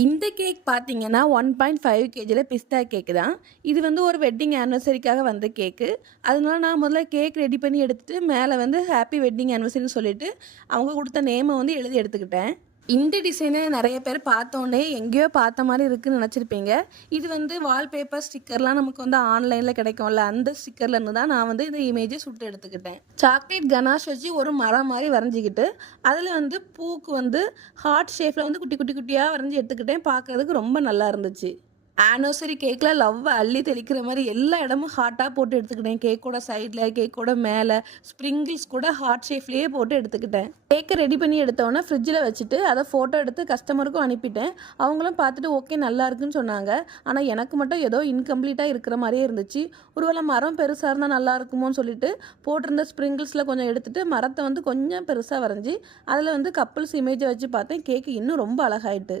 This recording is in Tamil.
இந்த கேக் பார்த்தீங்கன்னா 1.5 கேஜில பிஸ்தா கேக்கு தான். இது வந்து ஒரு வெட்டிங் ஆனிவர்சரிக்காக வந்த கேக்கு. அதனால நான் முதல்ல கேக் ரெடி பண்ணி எடுத்துட்டு, மேல வந்து ஹேப்பி வெட்டிங் ஆனிவர்சரின்னு சொல்லிட்டு, அவங்க குடுத்த நேம வந்து எழுதி எடுத்துக்கிட்டேன். இந்த டிசைன நெறைய பேர் பார்த்தோனே எங்கேயோ பார்த்த மாரி இருக்குன்னு நெனச்சிருப்பீங்க. இது வந்து வால்பேப்பர் ஸ்டிக்கர்லாம் நமக்கு வந்து ஆன்லைன்ல கிடைக்கும்ல, அந்த ஸ்டிக்கர்லேருந்து தான் நான் வந்து இந்த இமேஜ சுட்டு எடுத்துக்கிட்டேன். சாக்லேட் கனாஷ் வச்சு ஒரு மரம் மாரி வரைஞ்சிக்கிட்டு, அதில வந்து பூக்கு வந்து ஹார்ட் ஷேப்ல வந்து குட்டி குட்டி குட்டியா வரைஞ்சு எடுத்துக்கிட்டேன். பார்க்கறதுக்கு ரொம்ப நல்லா இருந்துச்சு. ஆனிவர்சரி கேக்ல லவ்வ அள்ளி தெளிக்கிற மாரி எல்லா இடமும் ஹார்ட்டா போட்டு எடுத்துக்கிட்டேன். கேக்கோட சைட்ல, கேக்கோட மேல, ஸ்ப்ரிங்கிள்ஸ் கூட ஹார்ட் ஷேப்லயே போட்டு எடுத்துக்கிட்டேன். கேக்க ரெடி பண்ணி எடுத்தோனே ஃப்ரிட்ஜில வச்சுட்டு, அத ஃபோட்டோ எடுத்து கஸ்டமருக்கும் அனுப்பிட்டேன். அவங்களும் பார்த்துட்டு ஓகே நல்லா இருக்குன்னு சொன்னாங்க. ஆனா எனக்கு மட்டும் ஏதோ இன்கம்ப்ளீட்டா இருக்கிற மாரியே இருந்துச்சு. ஒருவேளை மரம் பெருசா இருந்தா நல்லா இருக்குமோன்னு சொல்லிட்டு, போட்டிருந்த ஸ்ப்ரிங்கிள்ஸ்ல கொஞ்சம் எடுத்துட்டு, மரத்த வந்து கொஞ்சம் பெருசா வரைஞ்சு, அதில வந்து கப்பிள்ஸ் இமேஜ வச்சு பார்த்தேன். கேக் இன்னும் ரொம்ப அழகாயிட்டு.